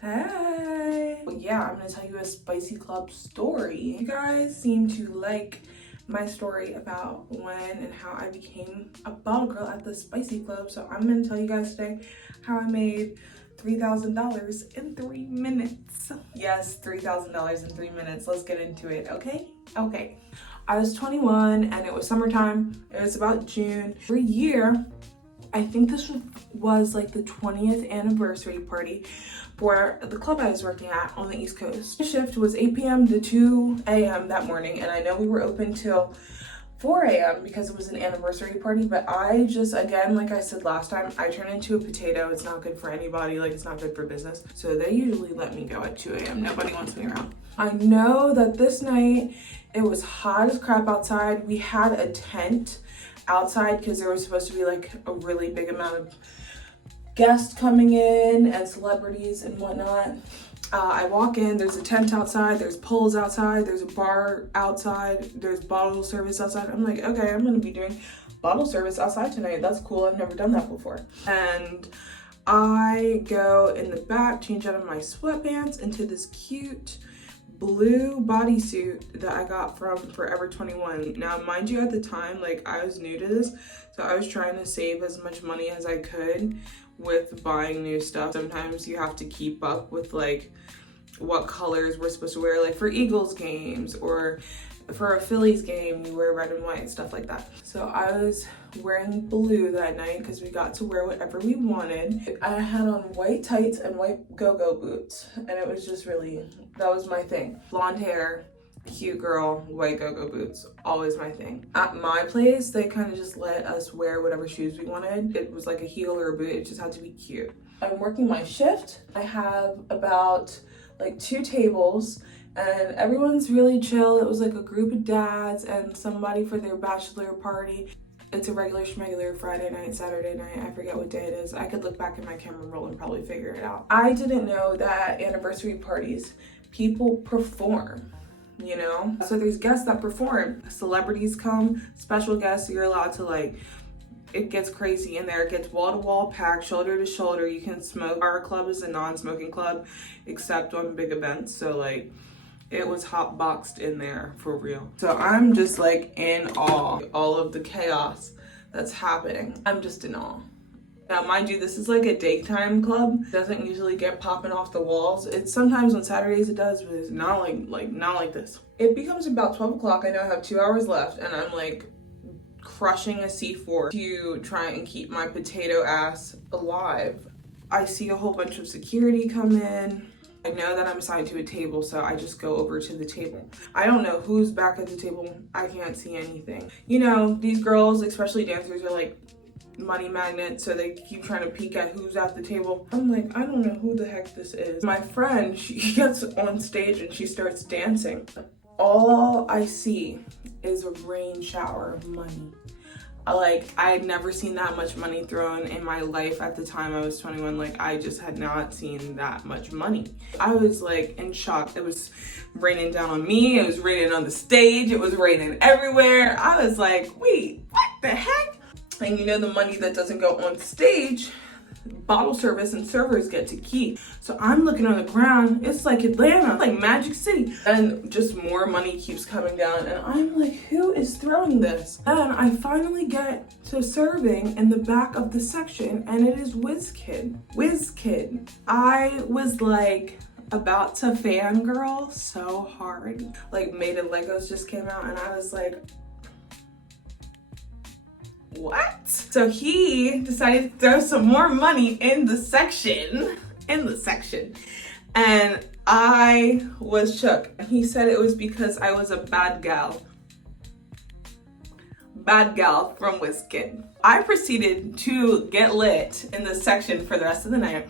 Hey! But yeah, I'm gonna tell you a spicy club story. You guys seem to like my story about when and how I became a bottle girl at the spicy club. So I'm gonna tell you guys today how I made $3,000 in 3 minutes. Yes, $3,000 in 3 minutes. Let's get into it, okay? Okay. I was 21 and it was summertime. It was about June. Every year, I think this was like the 20th anniversary party for the club I was working at on the East Coast. The shift was 8 p.m. to 2 a.m. that morning, and I know we were open till 4 a.m. because it was an anniversary party, but I just, again, like I said last time, I turn into a potato. It's not good for anybody, like it's not good for business. So they usually let me go at 2 a.m. Nobody wants me around. I know that this night, it was hot as crap outside. We had a tent outside because there was supposed to be like a really big amount of guests coming in and celebrities and whatnot. I walk in, there's a tent outside, there's poles outside, there's a bar outside, there's bottle service outside. I'm like, okay, I'm gonna be doing bottle service outside tonight. That's cool, I've never done that before. And I go in the back, change out of my sweatpants into this cute blue bodysuit that I got from Forever 21. Now, mind you, at the time, like I was new to this, so I was trying to save as much money as I could with buying new stuff. Sometimes you have to keep up with like what colors we're supposed to wear, like for Eagles games or for a Phillies game, you wear red and white, stuff like that. So I was wearing blue that night because we got to wear whatever we wanted. I had on white tights and white go-go boots, and it was just really, that was my thing. Blonde hair, cute girl, white go-go boots, always my thing. At my place, they kind of just let us wear whatever shoes we wanted. It was like a heel or a boot, it just had to be cute. I'm working my shift. I have about like 2 tables and everyone's really chill. It was like a group of dads and somebody for their bachelor party. It's a regular schmegular Friday night, Saturday night, I forget what day it is. I could look back in my camera roll and probably figure it out. I didn't know that anniversary parties, people perform, you know? So there's guests that perform. Celebrities come, special guests, you're allowed to like, it gets crazy in there. It gets wall-to-wall packed, shoulder to shoulder. You can smoke. Our club is a non-smoking club, except on big events. So like, it was hot boxed in there for real. So I'm just like in awe, all of the chaos that's happening. I'm just in awe. Now, mind you, this is like a daytime club. It doesn't usually get popping off the walls. It's sometimes on Saturdays it does, but it's not like this. It becomes about 12 o'clock. I know I have 2 hours left, and I'm like crushing a C4 to try and keep my potato ass alive. I see a whole bunch of security come in. I know that I'm assigned to a table, so I just go over to the table. I don't know who's back at the table. I can't see anything. You know, these girls, especially dancers, are like money magnets, so they keep trying to peek at who's at the table. I'm like, I don't know who the heck this is. My friend, she gets on stage and she starts dancing. All I see is a rain shower of money. Like, I had never seen that much money thrown in my life at the time I was 21. Like, I just had not seen that much money. I was like in shock. It was raining down on me. It was raining on the stage. It was raining everywhere. I was like, wait, what the heck? And you know, the money that doesn't go on stage, bottle service and servers get to keep. So I'm looking on the ground. It's like Atlanta, like Magic City. And just more money keeps coming down. And I'm like, who is throwing this? And I finally get to serving in the back of the section, and it is Whiz Kid. Whiz Kid. I was like about to fangirl so hard. Like Made of Legos just came out, and I was like, what? So he decided to throw some more money in the section, and I was shook. He said it was because I was a bad gal from Whiz Kid. I proceeded to get lit in the section for the rest of the night.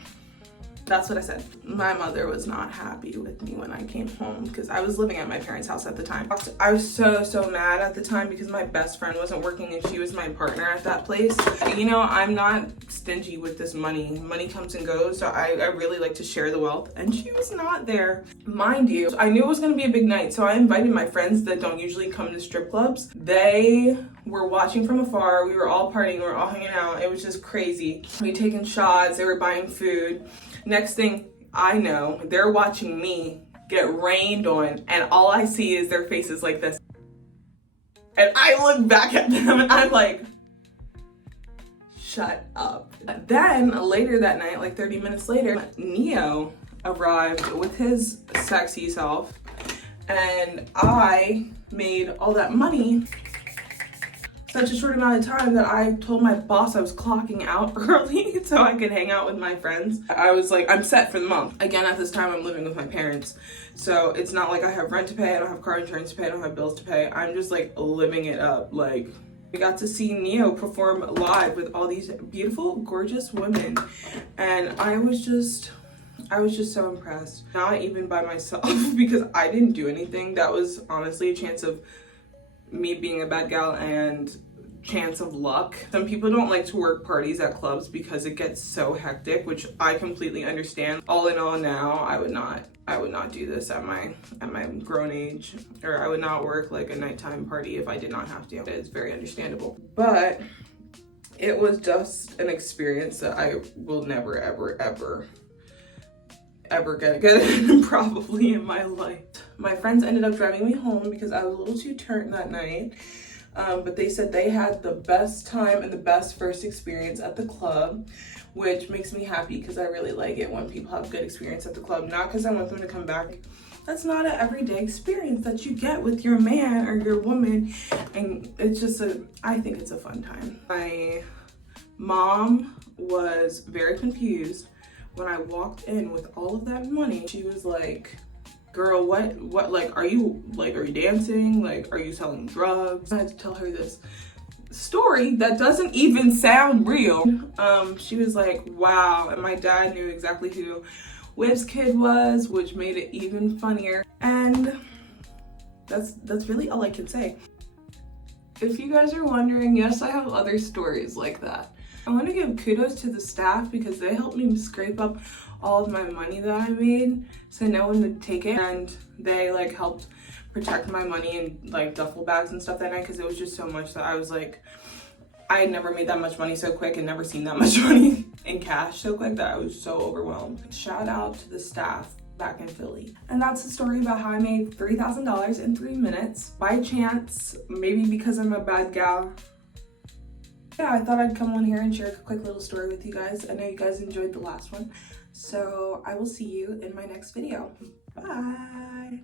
That's what I said. My mother was not happy with me when I came home because I was living at my parents' house at the time. I was so mad at the time because my best friend wasn't working and she was my partner at that place. You know, I'm not stingy with this money. Money comes and goes, so I really like to share the wealth, and she was not there. Mind you, I knew it was gonna be a big night, so I invited my friends that don't usually come to strip clubs. They were watching from afar. We were all partying, we were all hanging out. It was just crazy. We taking shots, they were buying food. Next thing, I know they're watching me get rained on, and all I see is their faces like this. And I look back at them and I'm like, shut up. Then later that night, like 30 minutes later, Neo arrived with his sexy self, and I made all that money such a short amount of time that I told my boss I was clocking out early so I could hang out with my friends. I was like, I'm set for the month. Again, at this time, I'm living with my parents. So it's not like I have rent to pay, I don't have car insurance to pay, I don't have bills to pay. I'm just like living it up. Like, we got to see Neo perform live with all these beautiful, gorgeous women. And I was just so impressed. Not even by myself because I didn't do anything. That was honestly a chance of me being a bad gal and chance of luck. Some people don't like to work parties at clubs because it gets so hectic, which I completely understand. All in all, now I would not do this at my grown age, or I would not work like a nighttime party if I did not have to. It's very understandable. But it was just an experience that I will never ever get again probably in my life. My friends ended up driving me home because I was a little too turned that night, but they said they had the best time and the best first experience at the club, which makes me happy because I really like it when people have good experience at the club. Not because I want them to come back. That's not an everyday experience that you get with your man or your woman, and it's just I think it's a fun time. My mom was very confused when I walked in with all of that money. She was like, girl, what, like, are you dancing? Like, are you selling drugs? I had to tell her this story that doesn't even sound real. She was like, wow. And my dad knew exactly who Whiz Kid was, which made it even funnier. And that's really all I can say. If you guys are wondering, yes, I have other stories like that. I want to give kudos to the staff because they helped me scrape up all of my money that I made so no one would take it, and they like helped protect my money in like duffel bags and stuff that night because it was just so much that I was like, I had never made that much money so quick and never seen that much money in cash so quick that I was so overwhelmed. Shout out to the staff back in Philly. And that's the story about how I made $3,000 in 3 minutes. By chance, maybe because I'm a bad gal. Yeah, I thought I'd come on here and share a quick little story with you guys. I know you guys enjoyed the last one. So I will see you in my next video. Bye.